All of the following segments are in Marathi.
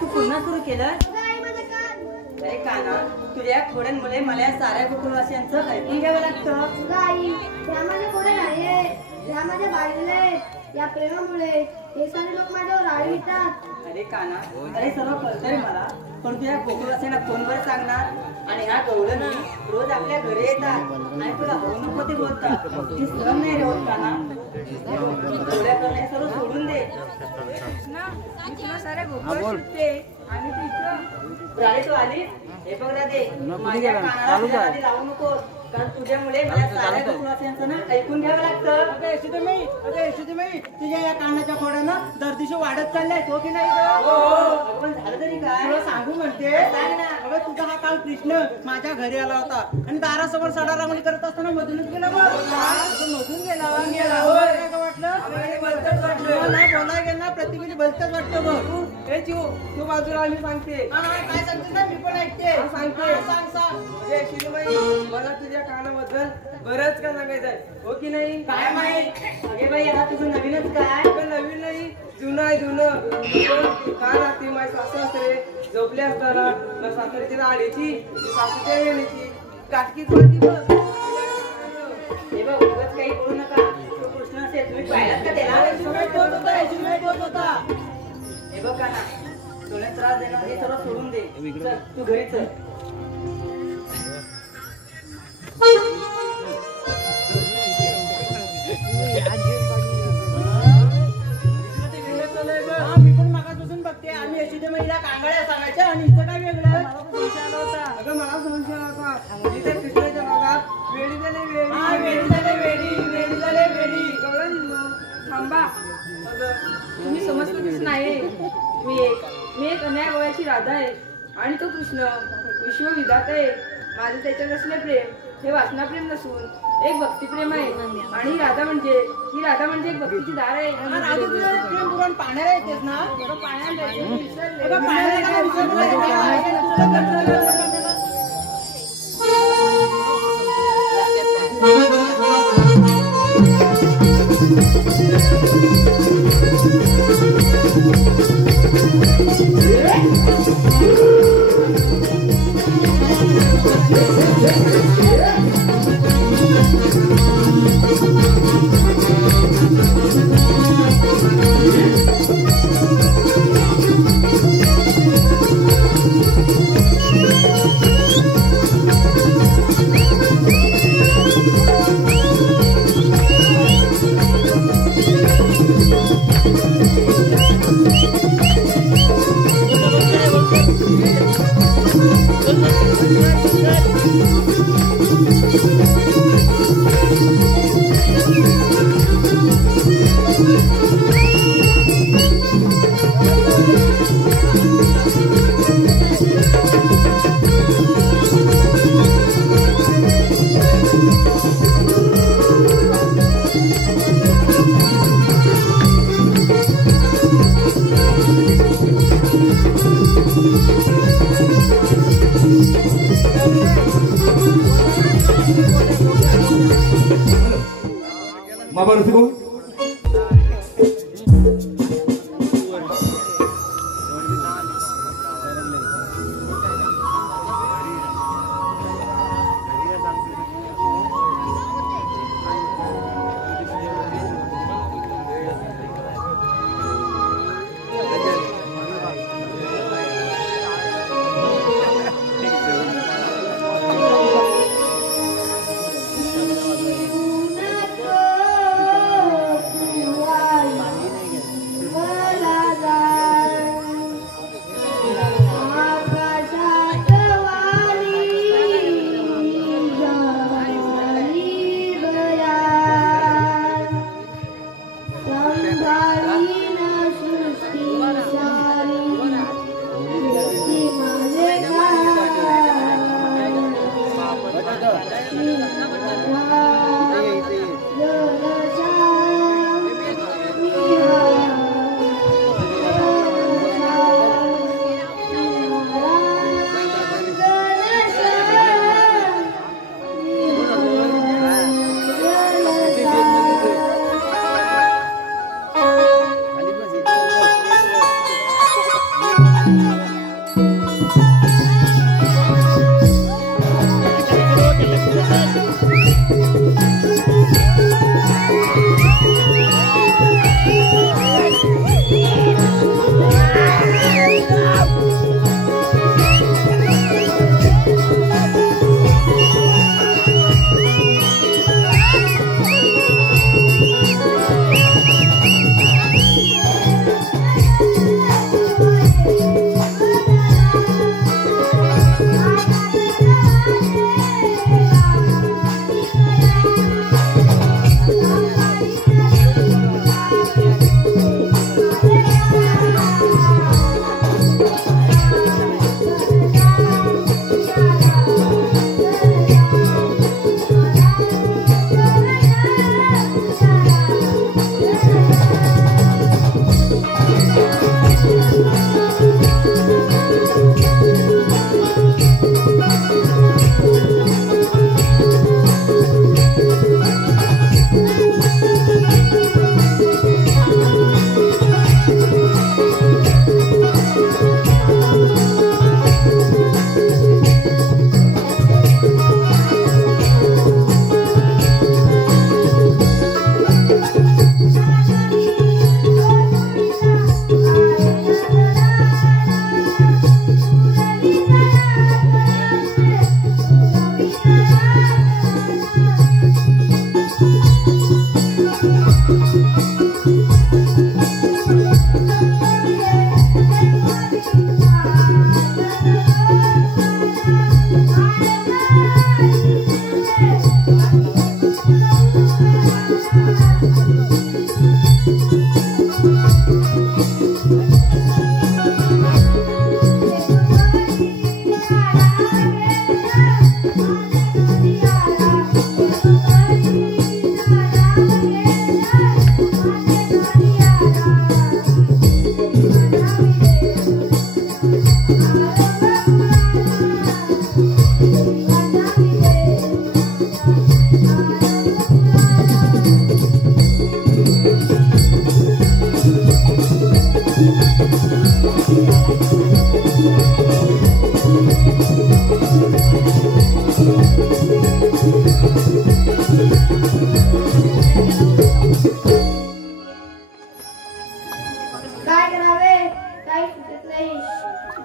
तू पुन्हा सुरू केलं? अरे काना, तुझ्या खोड्यांमुळे मला साऱ्या कुटुंबवासियांचं ऐकून घ्यावं लागतं. त्यामध्ये खोडे नाहीये, त्यामध्ये बाळले या प्रेमामुळे हे सारे लोक माझ्यावर राळीतात. अरे काना, अरे सर्व कळतंय मला, पण तुझ्या कुटुंबवासियांना फोनवर सांगणार आणि ह्या गवळणी रोज आपल्या घरी येतात आणि तुला हो नको ते बोलतात. ती सहन नाही रे होत काना. थोड्या करणे सर्व सोडून दे. साऱ्या गोकुळ सुटते आणि तू इथं राणी तू आली. हे बघ राधे, माझ्या कानाला आधी लावू नको, कारण तुझ्यामुळे मला साऱ्या कुटुंबाचं ना ऐकून घ्यावं लागतं. अगं यशोदेमाई, तुझ्या या कानाच्या खोड्यानं दर दिवशी वाढत चाललाय, हो की नाही? पण झालं तरी काय? तुला सांगू म्हणते, सांग ना. अगं तुझा हा काल कृष्ण माझ्या घरी आला होता आणि दारासमोर सडा रांगोळी करत असताना मधूनच गेला. मधून गेला वाटलं नाही बोलाय गेला प्रतिबिंब भलतच वाटतं. बघ हे तू बाजूला आम्ही सांगते. काय सांगते ना, मी पण ऐकते. सांगते, सांग. यशोदेमाई, मला तुझ्या कानाबद्दल बरंच का सांगायचंय, हो की नाही? काय माहित? अगे बाई, हा तुझं नवीनच काय? नवीन नाही, जुनं आहे जुनं. काय राहते माझी सासरे झोपले असताना मग सासऱ्याची राडीची सासूच्या येण्याची काटकी पडती. बघ हे बघ, उगाच काही बोलू नका. तो कृष्ण असेल, तुम्ही पाहिलात का त्याला? होता. हे बघ काना, तुला त्रास देणार हे सर्व सोडून दे. चल, तू घरी चल. मी पण मागासपासून बघते. आम्ही यशोदेमाईला कांगाळ्या सांगायच्या आणि इथं काय वेगळं? अगं मला संशय आला होता. इथे कृष्णाच्या भागात वेडी झाले वेडी. थांबा, तुम्ही समजतच नाही. मी एक अन्याय गोव्याची राधा आहे आणि तो कृष्ण विश्वविधाता आहे. माझं त्याच्यात असले प्रेम हे वासनाप्रेम नसून एक भक्तिप्रेम आहे. आणि ही राधा म्हणजे एक भक्तीची दार आहे. प्रेम पुराण पाण्याला येतेस ना?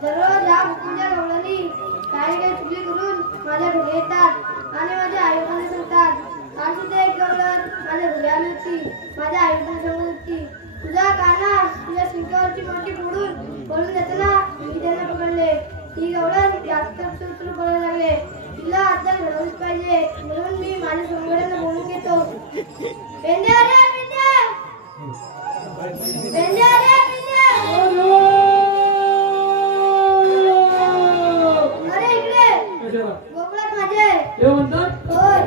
दररोज या मुकुंदच्या गवळणी काही काही चुकी करून माझ्या घरी येतात आणि माझ्या आईबाने सांगतात आज सुद्धा एक गवळण माझ्या घरी आली होती. माझ्या आईबाने सांगत होती तुझा काना तुझ्या शिंकावरची मोठी पडून जाताना मी त्यांना पकडले. ही गवळण जास्त सुरू करायला लागले. तिला आता घडवलीच पाहिजे म्हणून मी माझ्या समोरांना बोलून घेतो. पेंड्या रे पेंड्या, पेंड्या रे पेंड्या, अरे इकडे गोकुळात माझे हे म्हणतात होय.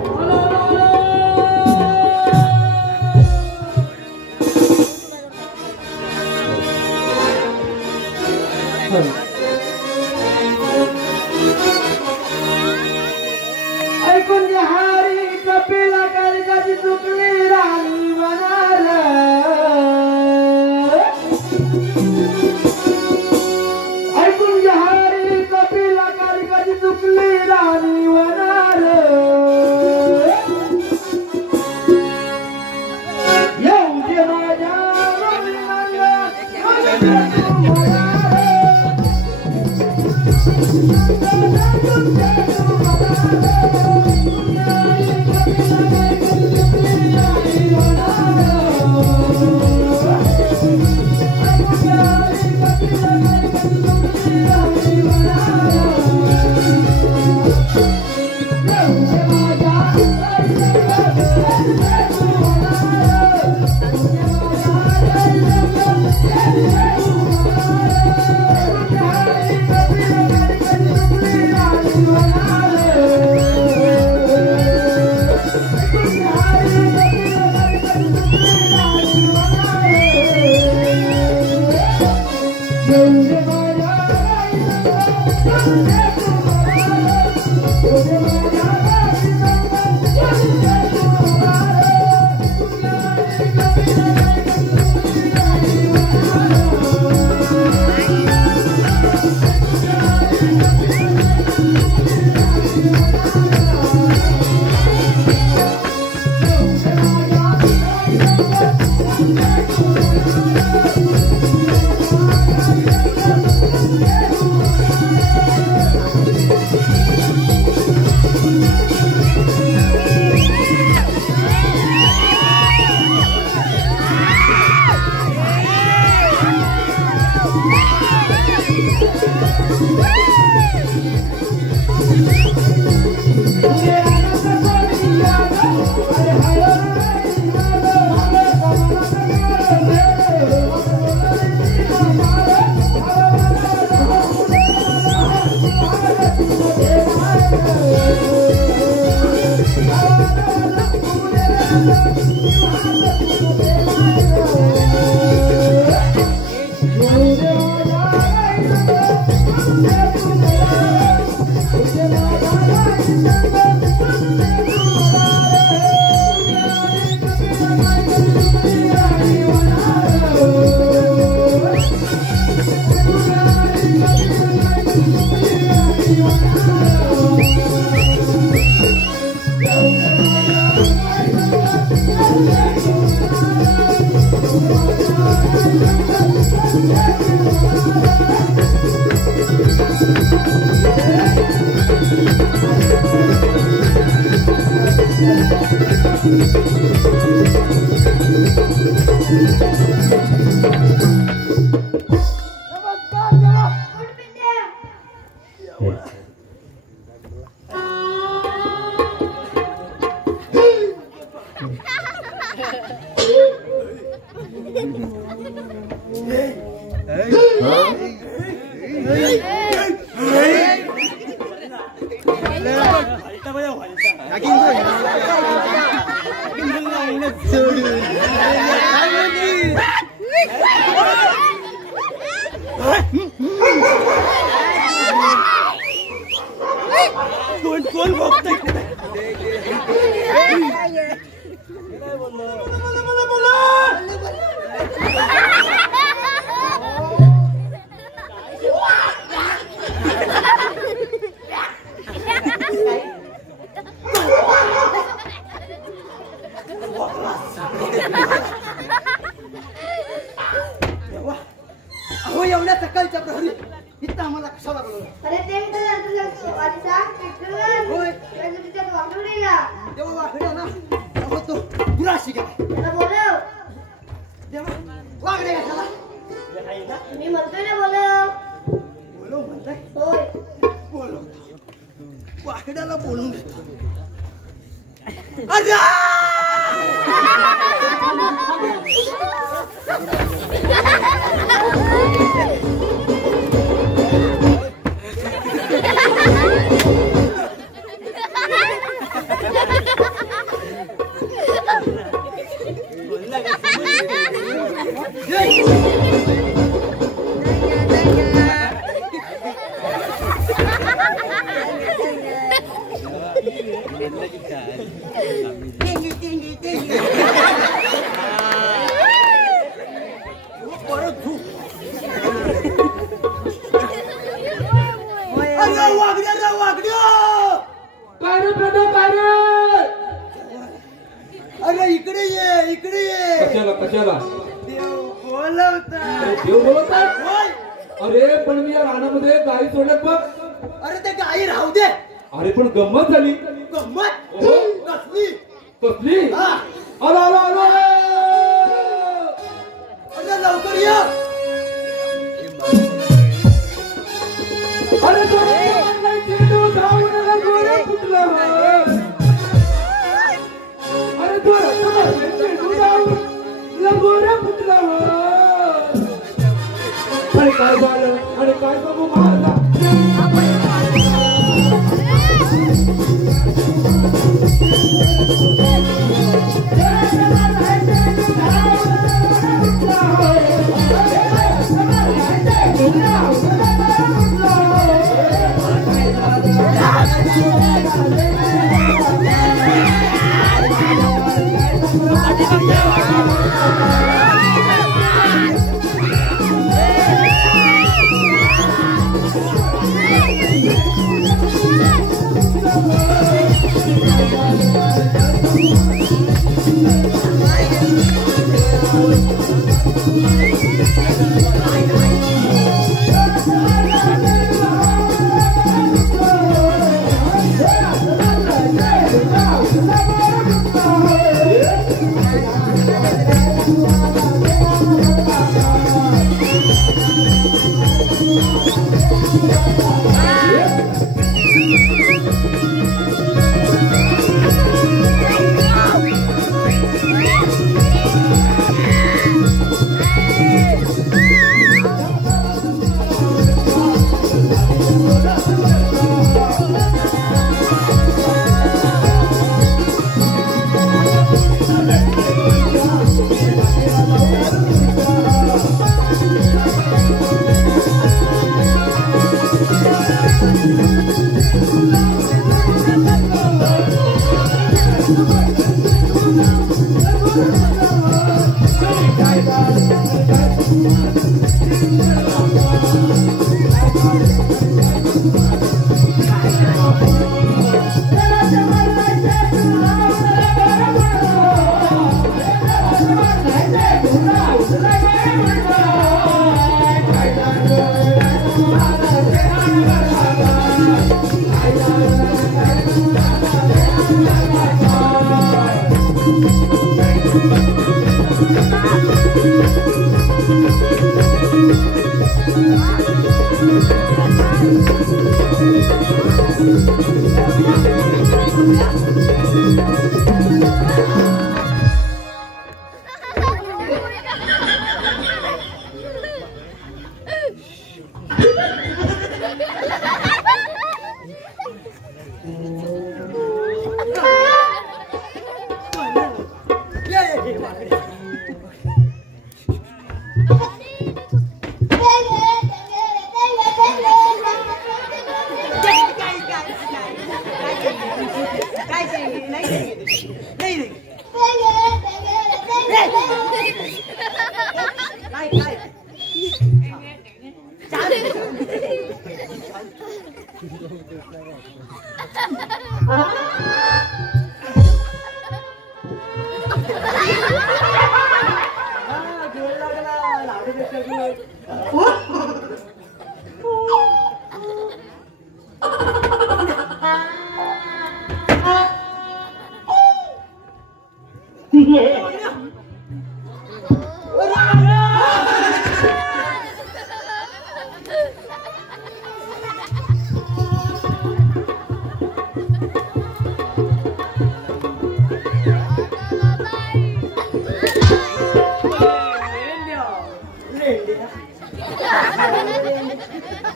ऐकून घ्या हरी कपिला कालिकाची चुकली राणी वनार. ऐकून घ्या हरी कपिला कालिकाची चुकली राणी वनार. येऊ दे माझ्या मला कशाला बोलवलं? अरे ते मी तुला नंतर सांगतो. आधी सांग ट्रॅक्टरवर होय. त्याचं तिच्यात वाकडीला तेव्हा वाकडे ना तेव्हा तो गुराशी गेला. त्याला बोलव. तेव्हा वाकडे कशाला मी म्हणतोय ना बोलव. बोलव म्हणताय. होय. बोलव वाकड्याला बोलून घेतो. अरे अरे इकडे ये इकडे ये. कशाला कशाला देव बोलवता. देव बोलवतात? अरे पण मी या रानामध्ये गाई सोडल्यात बघ. अरे ते गाई राहू दे. अरे पण गंमत झाली. गंमत हो. कसली? कसली? हा. आलो आलो आलो. अरे लवकर ये. अरे चेंडू धावून गोळ्या फुटला. अरे चेंडू धावून गोळ्या फुटला. अरे काय झालं आणि काय बघू माझा.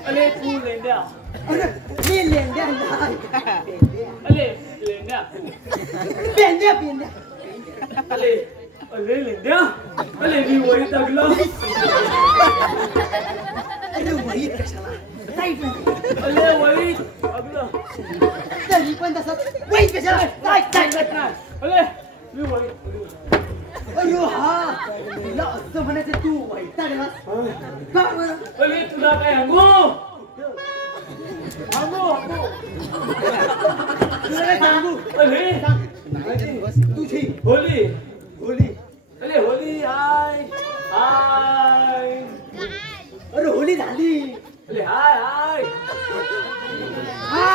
अरे तू लेंड्या अरे मी लेंड्या नाही. अरे लेंड्या पेंड्या पेंड्या. अरे अरे लेंड्या अरे मी वही तगला अरे वही कशाला साईड अरे वही तगला तरी पण तसं वही कशाला साईड अरे मी वही अयो हा तुला असं म्हणायचं तू वैतागलास का बरं? अरे तुला काय सांगू तुला काय सांगू अरे तुझी होली होली. अरे होली हाय हाय अरे होली झाली. अरे हाय हाय हा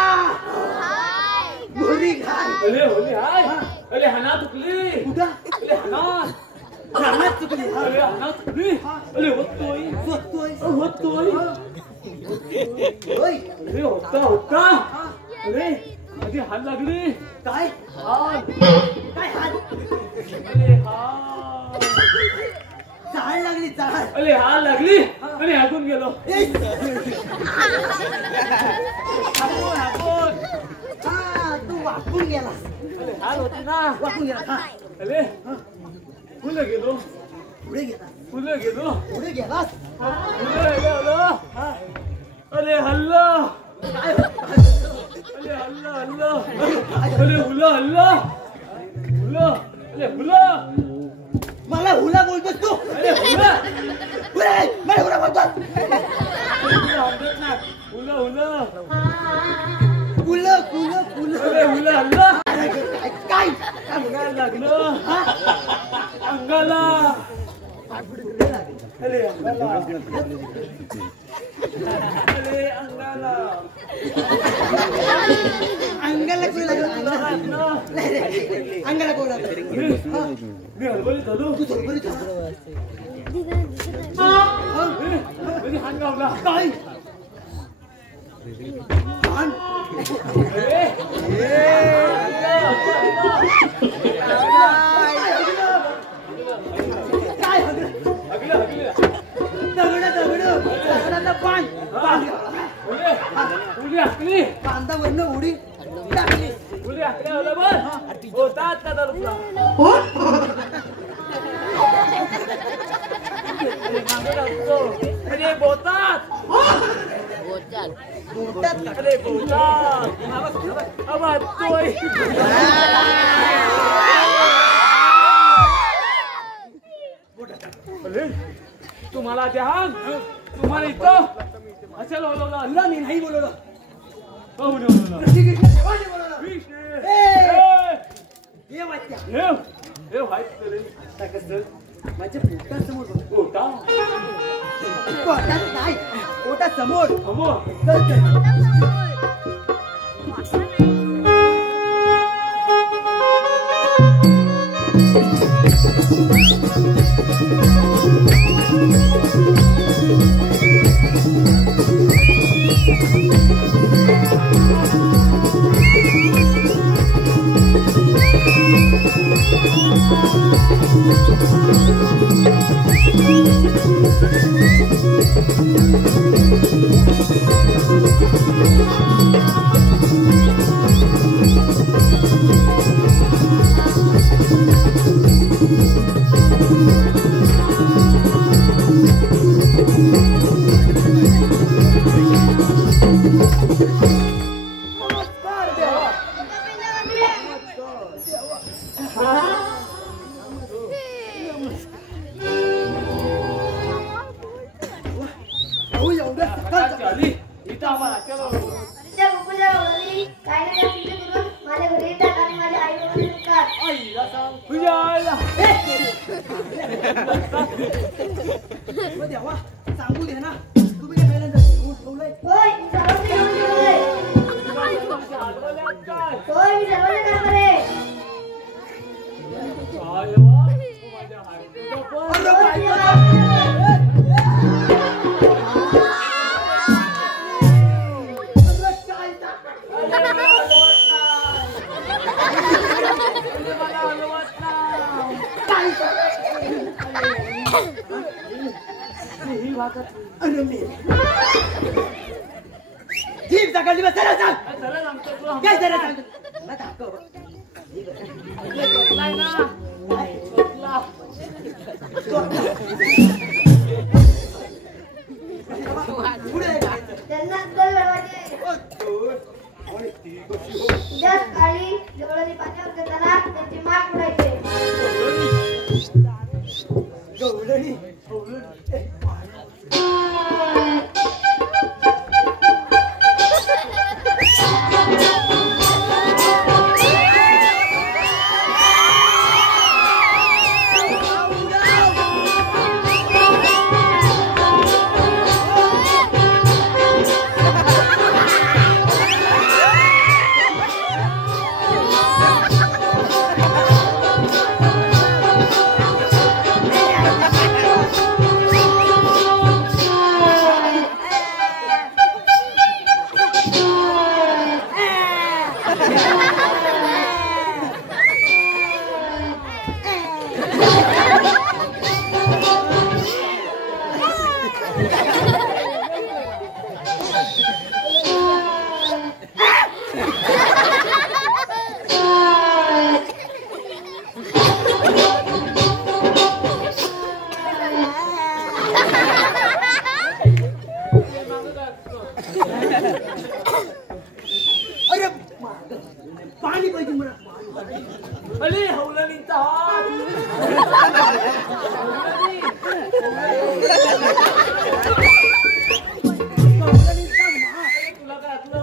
होली घाल. अरे होली हाय अरे हना तुकली कुठं अरे हना रानात चुकली. हा अरे हना तुकली अरे होतोय स्वतोय होतोय होय. अरे होता अरे अरे हात लागली काय हात काय हात अरे हात चाळ लागली चाळ. अरे हात लागली आणि हाकून गेलो हाकून हा तू वाकून गेला. अरे हात होती ना वाकून गेला. हा अरे फुलं गेलो पुढे गेला. फुलं गेलो पुढे गेलास. फुलं गेलो अरे हल्ला काय अरे हल्ला हल्ला अरे हुला हल्ला हुला अरे हुला मला हुला बोलतोस तू. अरे हुला मला हुला बोलतोस. हुला हुला कुलं कुलं कुलं. अरे हुला हल्ला काय काय अंगाला लागलं अंगाला अरे अंगाला अरे अंगाला अंगाला कोण लागलं. अंगाला कोण लागलं. मी हलवली झालो तू थोडी म्हणजे हात गावला काय कान. अरे काय हगलं. हगलं हगलं दगडाचा पान उडी हाकली कांदा वरनं उडी टाकली. उडी हाकल्यावर होतात का दरुपला अरे बोतात अरे बोतात अब तोय तुम्हाला त्या तुम्हाला इथं असेल बोलवलं तुला मी नाही बोलवलं. पाहुणे बोलवलं श्रीकृष्ण देवाने बोलवलं. विष्णू ये वाट्या. हे व्हायचं तरी आता कसं माझ्या पोटासमोर बघ. बोटा पोटात नाही पोटासमोर. अमो चल चल. झाली इथं आम्हाला चलो त्या गोकुळच्या गवळणी काय ना काय चिंता करून माझ्या घरी येतात आणि माझ्या आई बाबांना सांगतात. आईला सांग तुझ्या आईला देवा सांगू दे ना. तुम्ही काय पहिल्यांदा घेऊन ठेवलंय. होय मी सर्वांचे घेऊन ठेवलंय. हलवल्यात काय होय मी सर्वांचे काम करे. काय वा तू माझ्या हाडीचं पण अरे काय अरे सकाळची बस सरळ सांग सरळ सांगतो तुला. काय सरळ सांग मला दाखव. झोपलाय ना. झोपला. पुढे त्यांना दर लावायचे. उद्या सकाळी गवळणी पाण्यावर करताना त्यांची माग उडायचे. गवळणी अरे पाणी पाहिजे मला. अरे हौलनीचा हात. तुला काय आठलं?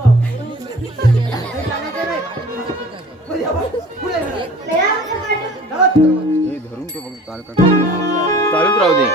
लयामध्ये पाठव. हे धरून ठेव फक्त चालूच राहू दे.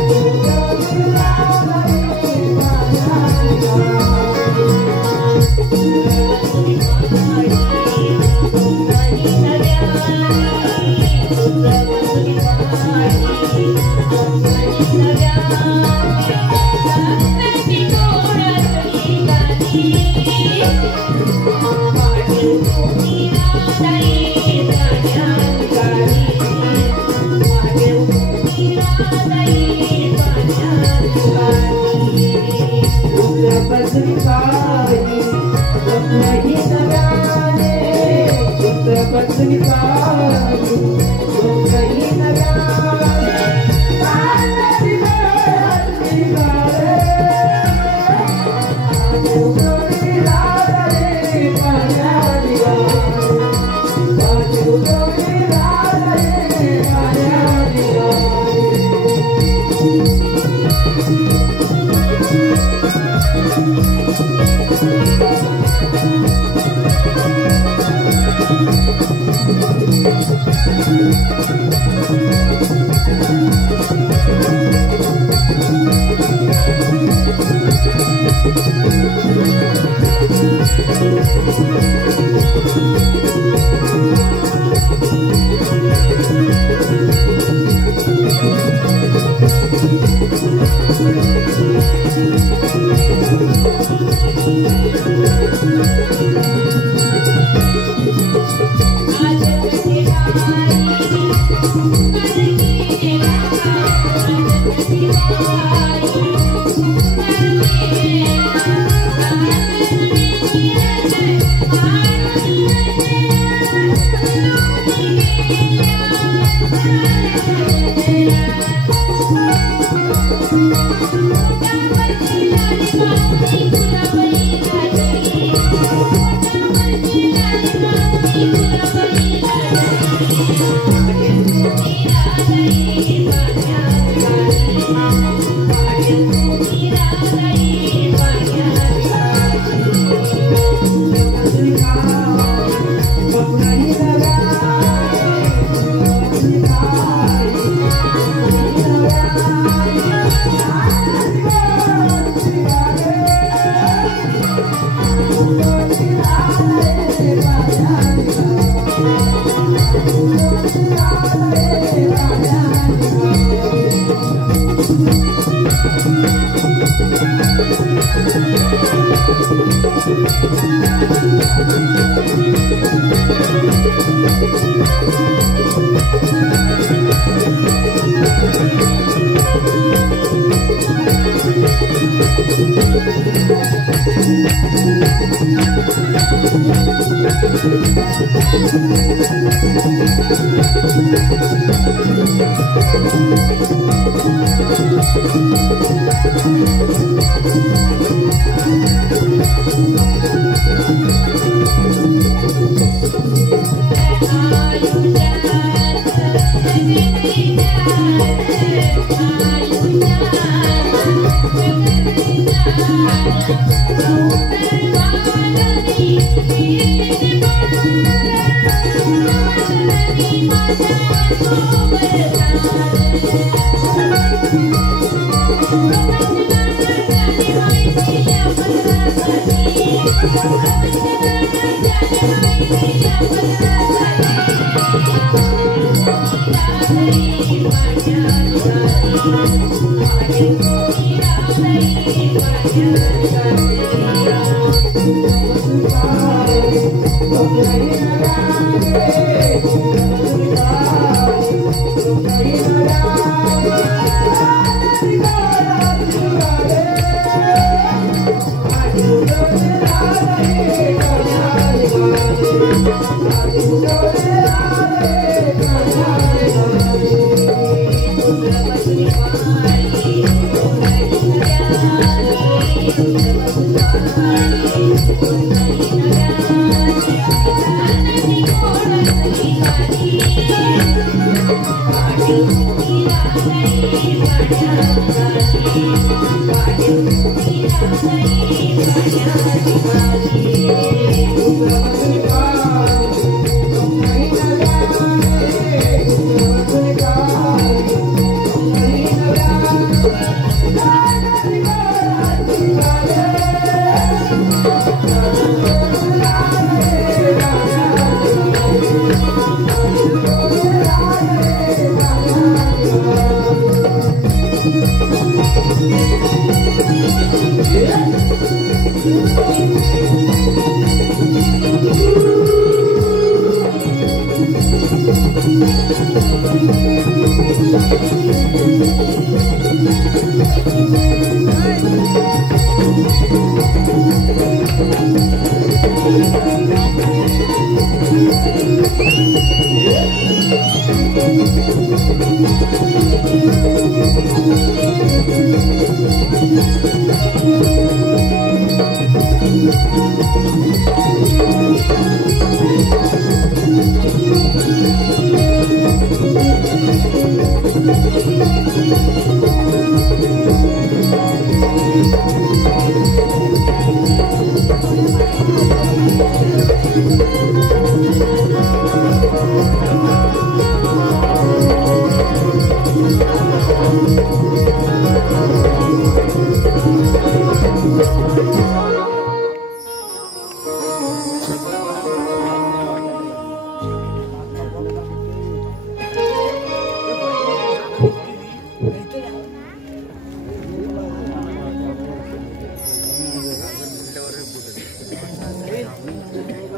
Thank you.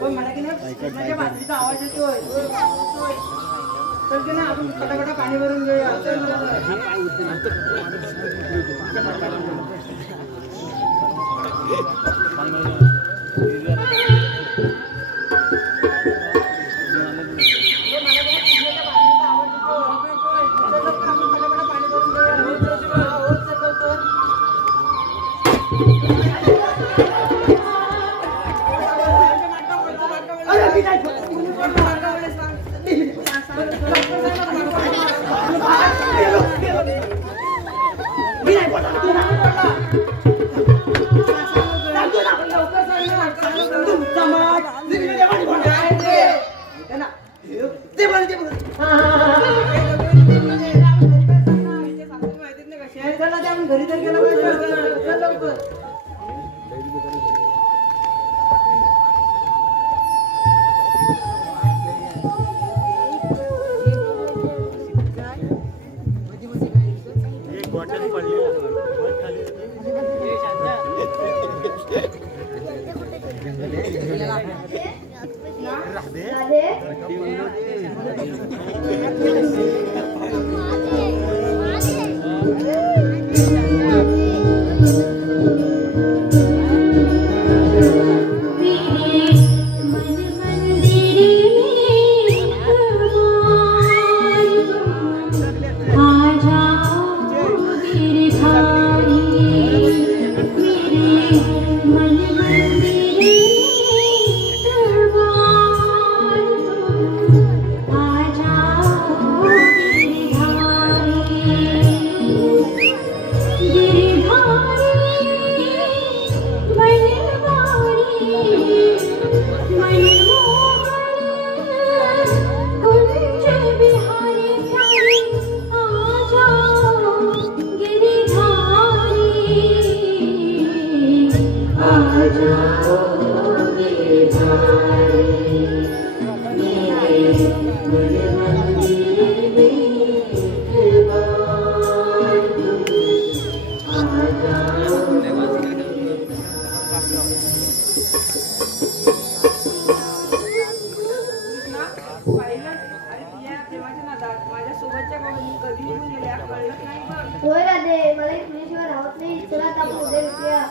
पण मला की नाही माझ्या बाजरीचा आवाज येतोय. तर की ना आपण पटापटा पाणी भरून घेऊया. घरी तर गेला पाहिजे लवकर. होय राधे, मला तुझ्याशिवाय राहत नाही. चला आता आपण उद्या भेटूया.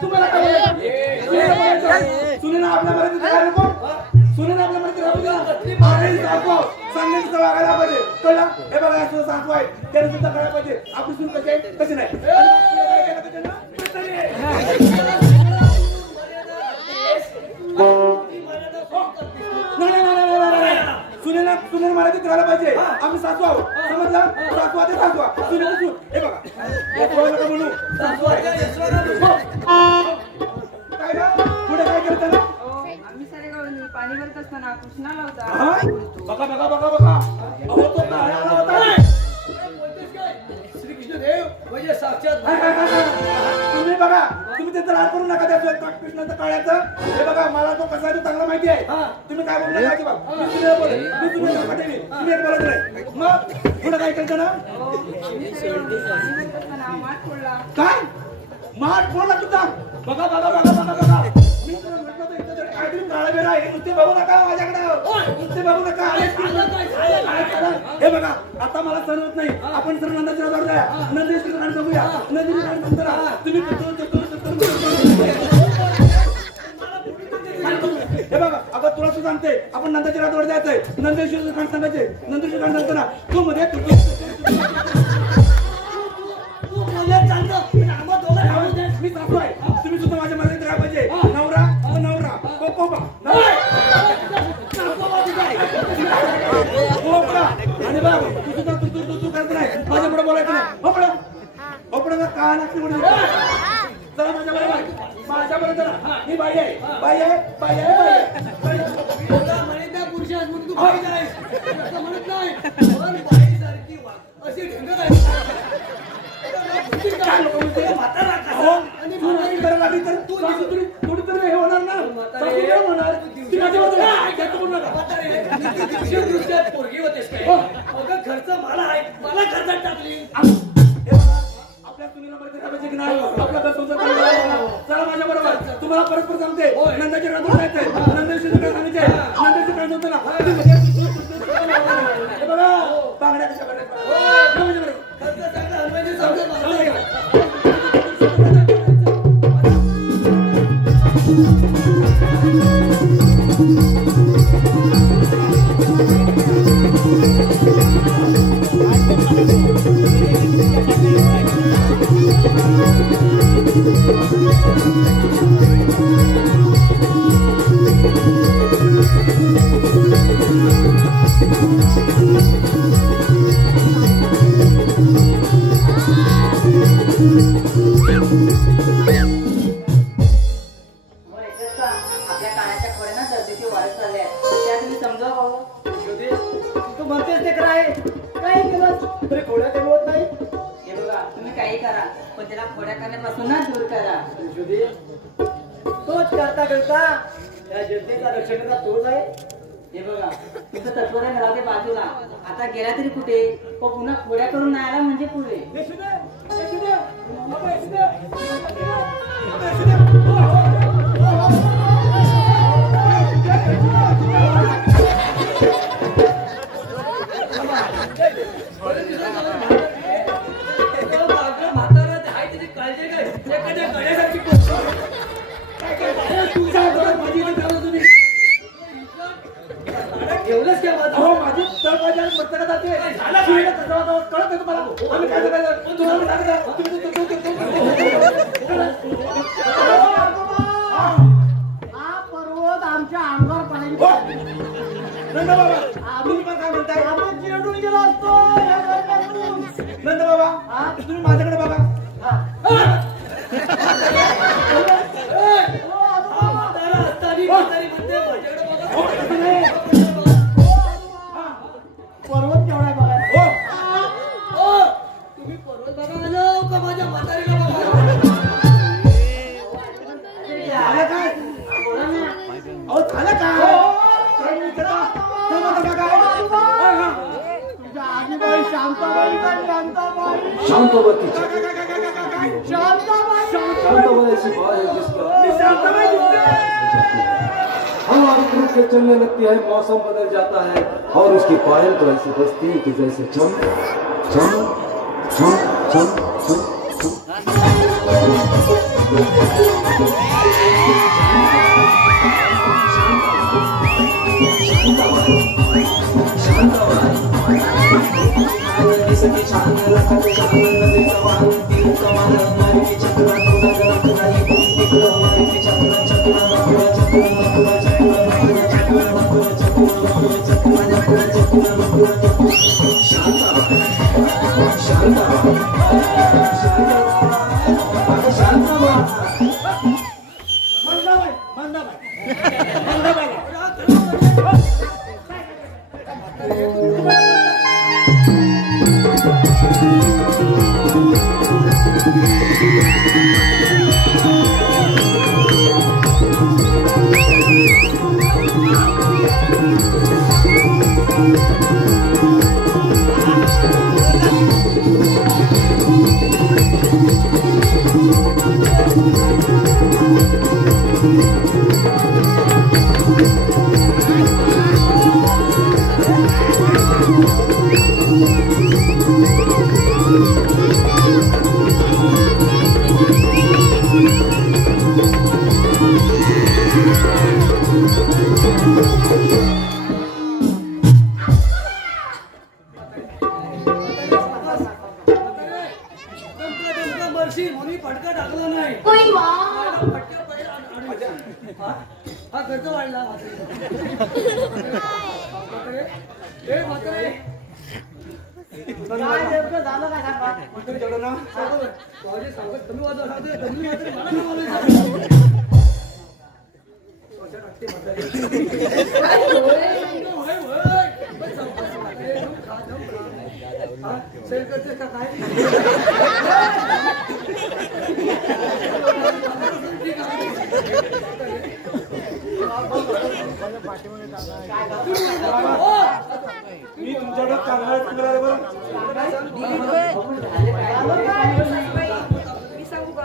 तुम्हाला सुनेना आपल्या मराठीत काय नको, सुनेना आपल्या मराठीत राहू द्या. आणि दाखव सांगण्याचं वागायला पाहिजे, कळलं? हे बघा असं सांगतो आहे त्याला सुद्धा करायला पाहिजे. आपली सून कशी आहे तशी नाही. सुनेना मराठीत राहायला पाहिजे. आम्ही सासू आहोत, समजलं? सासू आहे सासू, सुनेची सून. हे बघा म्हणू सासू आहे. काय ना पुढे काय करता ना? आम्ही सारे गावांनी पाणी भरत असताना कृष्णाला होता. बघा बघा बघा बघा, अहो तो आला होता. श्री कृष्णदेव म्हणजे साक्षात. तुम्ही बघा, तुम्ही तुम्ही त्याचा लाड करू नका त्या कृष्णाचं काळ्याचं. हे बघा मला तो कसा आहे तो चांगला माहिती आहे. तुम्ही काय बोलू नका अजिबात. मी तुम्ही बोले मी तुम्ही नका ठेवी. तुम्ही एक बोलत नाही. मग पुढे काय करायचं ना काय माठ फोडला तुझा. बघा बघा बघा बघा बघा मी तुला म्हटलं तर इथं काहीतरी काळा बेरा आहे. नुसते बघू नका माझ्याकडे. नुसते बघू नका. हे बघा आता मला सण होत नाही. आपण सर नंदाच्या जोड द्या. नंदेश्वर ठिकाणी जाऊया. नंदेश्वर ठिकाणी नंतर तुम्ही हे बघा आता तुला तू सांगते आपण नंदाच्या रातवर द्यायचंय. नंदेश्वर ठिकाणी सांगायचे. नंदेश्वर ठिकाणी सांगताना तू मध्ये मी सासू आहे. तुम्ही सुद्धा माझ्या मनात राहा पाहिजे. नवरा नवरा कोपा आणि बघ तू सुद्धा तू करत नाही. माझ्या पुढे बोलायचं नाही. होपडा का लागते म्हणून चला माझ्या बरोबर. माझ्या बरोबर चला. मी बाई आहे बाई आहे बाई आहे बाई आहे. पुरुष म्हणून तू बाई नाही असं म्हणत नाही. बाई सारखी अशी ढंग आहे. खर्च मला खर्चात टाकली. आपल्या तुला चला माझ्या बरोबर. तुम्हाला परस्पर सांगते नंदाच्या रातून जायचंय. नंदेश्वर सांगायचे. नंदेश्वर काय म्हणतो ना बघा बांगड्या कशा करायच्या. तोच करता करता या जनतेचा रक्षणाचा तोच आहे. हे बघा तुझं तत्वज्ञान राहते बाजूला. आता गेला तरी कुठे पुन्हा खोड्या करून नाही आला म्हणजे पुढे. एवढंच काय माझी तळपायच्या मस्तकात जाते. कळत नाही तुम्हाला आम्ही काय हा पर्वत आमच्या अंगावर पाहिजे. नंदा बाबा तुम्ही पण काय म्हणताय. आपण चिरडून गेलो असतो. नंदा बाबा तुम्ही माझ्याकडे बघा. पर्वत केवढा आहे बघा. तुम्ही पर्वत बघा आलो का माझ्या म्हातारीला बघा. झालं काय अहो झालं काय आजीबाई शांताबाई काय शांताबाई शांतवती शांताबाई शांतवती शांताबाई हवा रुक के चलने लगती है. मौसम बदल जाता है और उसकी पायल तो ऐसी बजती है कि जैसे छम छम छम छम छम. Thank you. वर्षी म्हणून फटका टाकला नाही. हा खर्च वाढला. काय नेमकं झालं काय सांगा? कमी वाजवा सांगते कमी मात्र मला नाही सेल करते का काय? मी तुमच्याकडे कांदा तुला बरं मी सांगू का?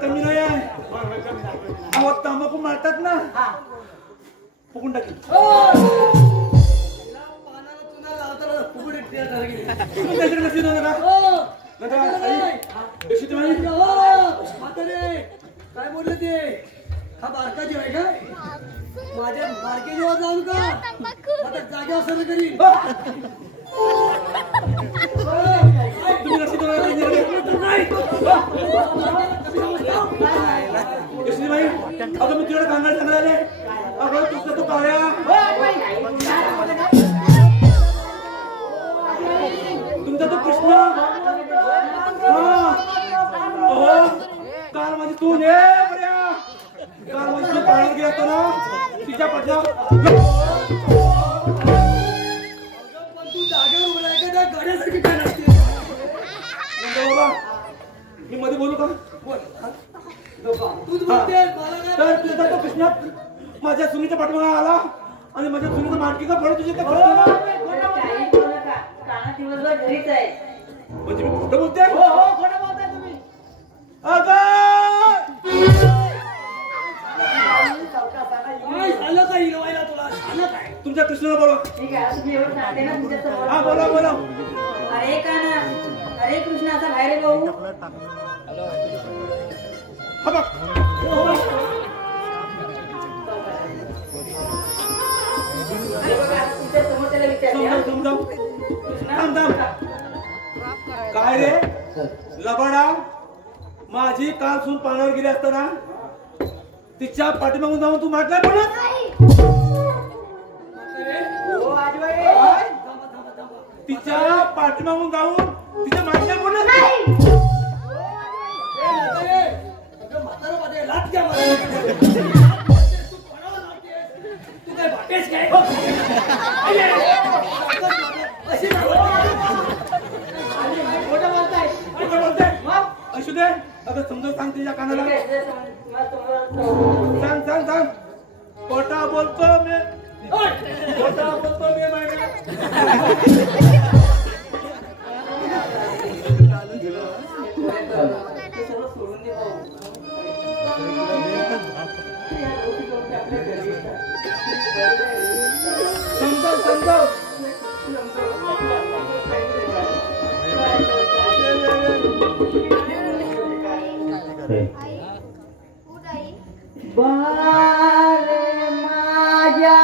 कमी नाही आहे. आवाज तांबाखू मारतात ना फुकून टाकी. काय बोलले ते? हा बारकाची आहे का? माझ्या बारके जेव्हा जाऊन का आता जागा असं करी. तुम्ही लक्ष भाई अगं मी तुला कांदा सांगायला अगं तुझं तू काळ्या तुमचा तो कृष्ण काल माझी तू ने काल माझी तू पाण्यात गेला होता ना तिच्या पटला तू जागेवर उभा आहे का त्या गाड्यासारखी काय नसते. बाबा मी मध्ये बोलू का? तूच बोलते मला काय? तर तुझा तो कृष्ण माझ्या सुनीच्या पाठमागा आला आणि माझ्या सुनीचं माटकी का फळ तुझे ते दिवसभर घरीच आहे. म्हणजे मी खोटं बोलते. खोटं बोलताय तुम्ही. काय झालं काय हिरवायला तुला? झालं काय? तुमच्या कृष्णाला बोलवा. ठीक आहे तुम्ही एवढं सांगते ना तुमच्या समोर. हा बोला बोला. अरे का ना अरे कृष्णाचा बाहेर भाऊ हा बघ तुमच्या समोर त्याला विचारते. समजाव थांब थांब. काय रे लबाडा माझी काल सून पाण्यावर गेली असताना तिच्या पाठीमागून जाऊन तू मारला पण तिच्या पाठीमागून जाऊन तिच्या मारल्या पण म्हातारा मध्ये लाट घ्या मला. तू काय भाटेस काय? अशी खोटं बोलताय. कुठं बोलते असू दे. अगं समजून सांग तिच्या कानाला. सांग सांग सांग. खोटा बोलतो मी खोटा बोलतो मी सोडून दे भाऊ. समजाव समजाव. बारे माझ्या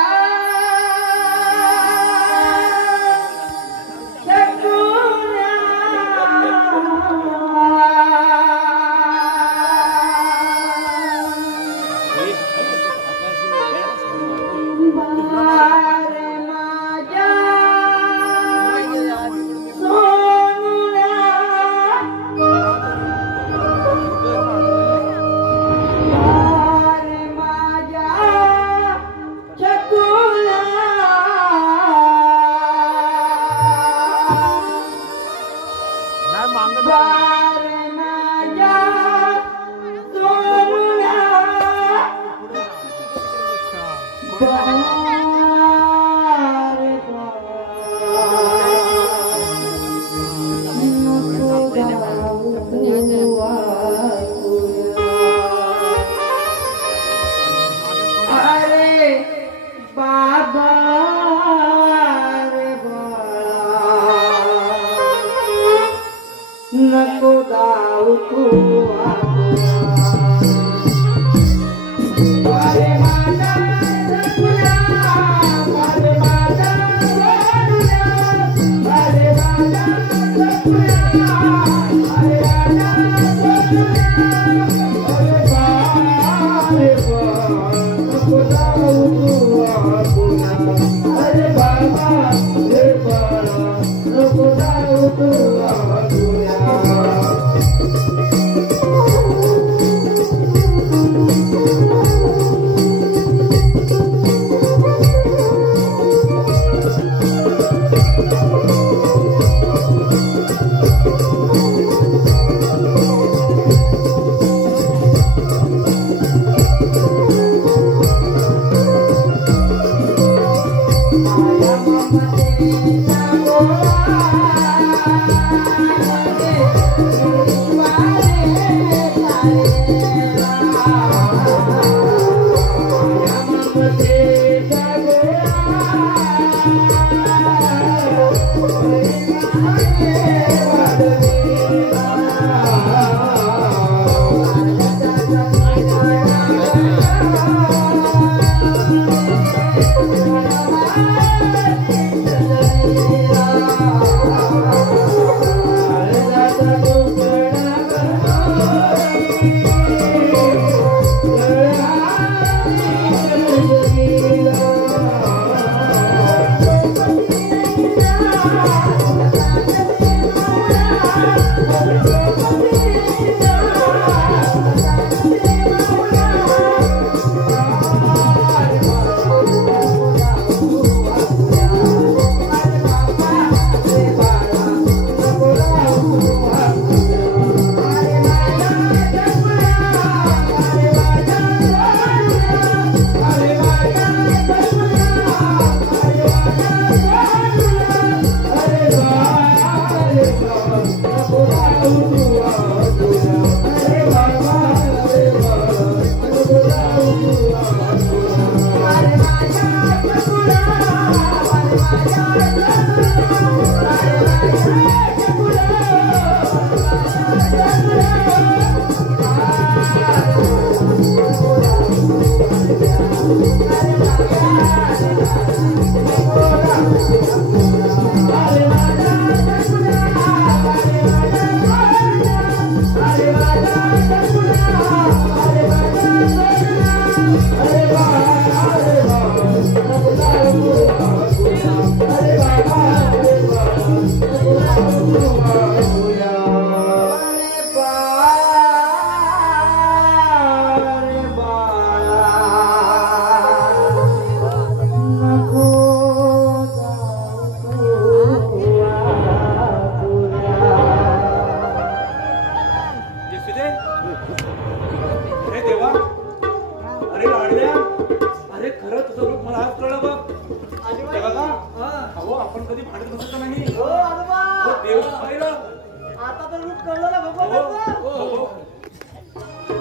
नको दाऊ तू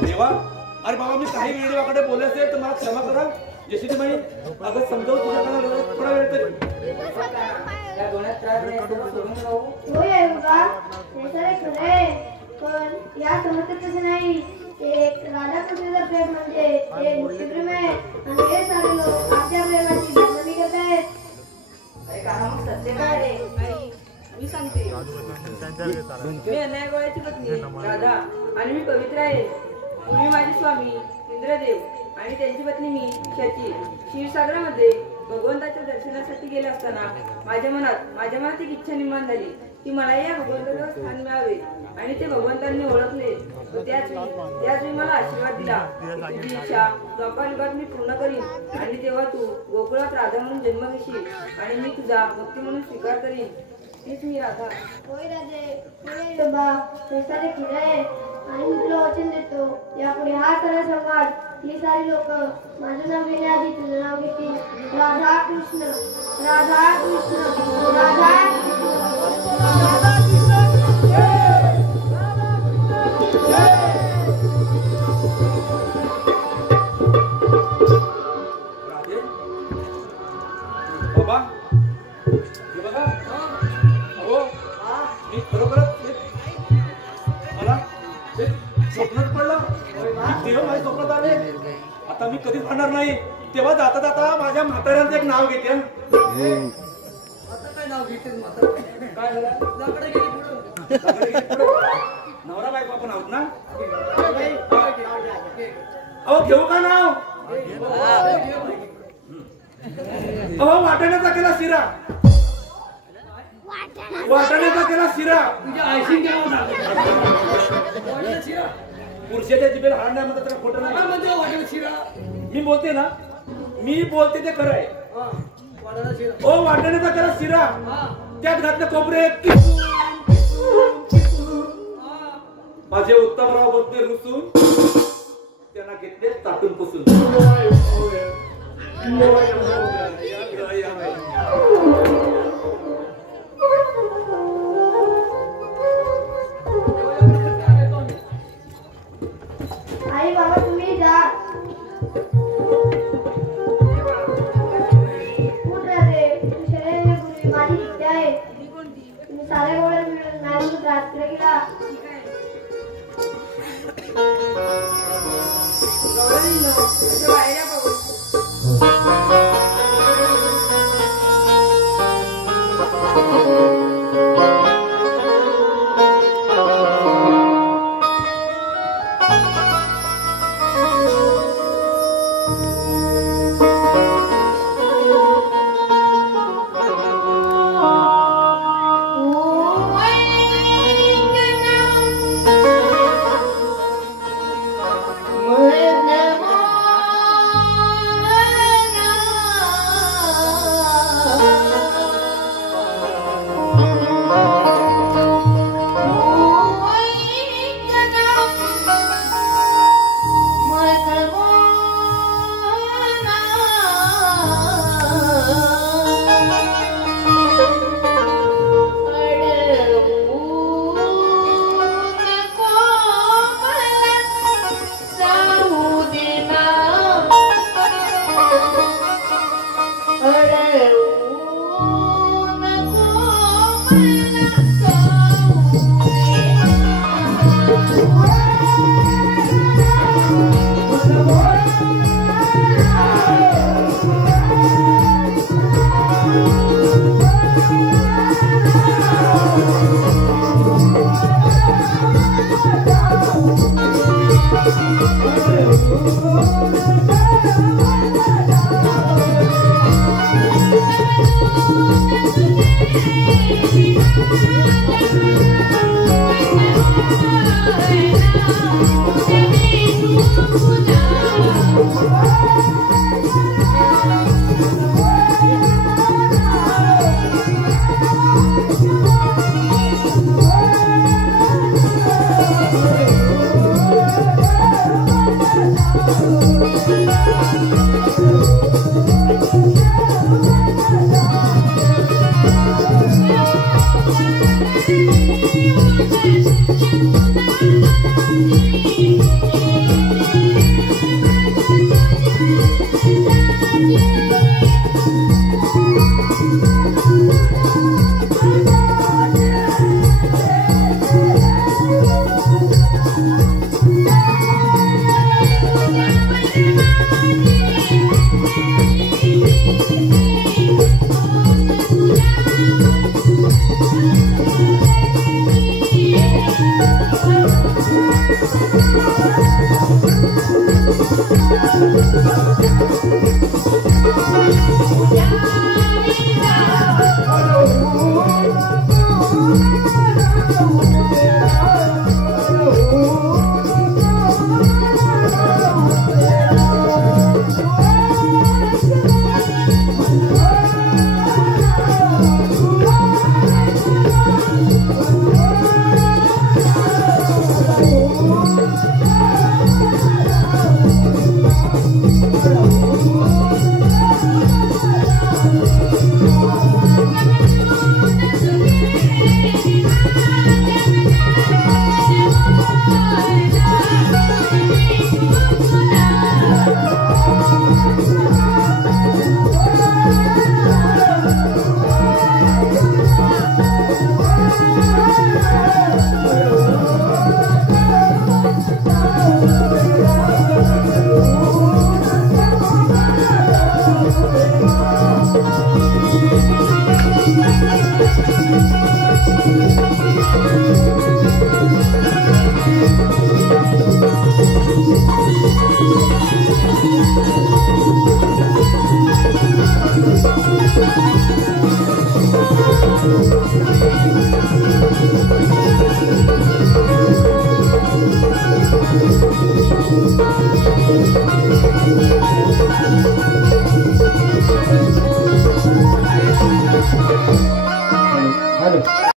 देवा, अरे बाबा मी काही वेळ देवाकडे बोलले असेल तर मला क्षमा करा. यशोदी बाई अगं समजावून तुझ्याकडे थोडा वेळ तरी या दोन्यात त्रास नाही असतो सोडून राहू. होय आहे बाबा, हे सारे खरं आहे. पण या समस्येत तसं नाही. एक राधाकृष्णाचा प्रेम म्हणजे एक मुक्तीप्रेम आहे आणि हे सारे लोक आपल्या प्रेमाची बदनामी करत आहेत. अरे का मग सत्य काय रे? आई, मी सांगते मी अन्यायगोळ्याची पत्नी राधा आणि मी पवित्र आहे. पूर्वी माझे स्वामी इंद्रदेव आणि त्यांची पत्नी मी शची क्षीरसागरामध्ये भगवंताच्या दर्शनासाठी गेले असताना माझ्या मनात एक इच्छा निर्माण झाली की मलाही या भगवंताला स्थान मिळावे आणि ते भगवंतांनी ओळखले. त्याच वेळी मला आशीर्वाद दिला की तुझी इच्छा द्वापारयुगात मी पूर्ण करीन आणि तेव्हा तू गोकुळात राधा म्हणून जन्म घेशील आणि मी तुझा भक्ती म्हणून स्वीकार करीन. तीच मी राधा. होय राधे, होय बाबा, हे सारे खरं आहे. आणि मी तुला वचन देतो, यापुढे हा सारा समाज, ही सारी लोक माझं नाव घेण्याआधी तुझं नाव घेतील. राधा कृष्ण, राधा कृष्ण, राधा राधे बाबा हे बघा अहो मी खरोखरच मला ते स्वप्नात पडलं देव माझ्या स्वप्नात आले. आता मी कधीच पाहणार नाही. तेव्हा जाता जाता माझ्या म्हाताऱ्यांचं एक नाव घेते. आता काय नाव घेते म्हातारा? काय झालं? लाकडं गेली पुढं. लाकडं गेली पुढं. नवरा बायको आपण आहोत ना. अहो घेऊ का नाव? अहो वाटाण्याचा केला शिरा. वाटाण्याचा केला शिरा. तुझ्या आयशी घ्यावं ना. वाटाणा शिरा. पुरुषाच्या जिभेला हाड नाही म्हणतात त्याला खोटं काय नाही. म्हणजे वाटाणा शिरा? मी बोलते ना, मी बोलते ते खरं आहे. हा, वाटाणा शिरा. ओ वाटाण्याचा केला शिरा. हा, त्यात घातलं खोबरे. माझे उत्तमराव बघते रुसून त्यांना घेतले ताटून पुसून.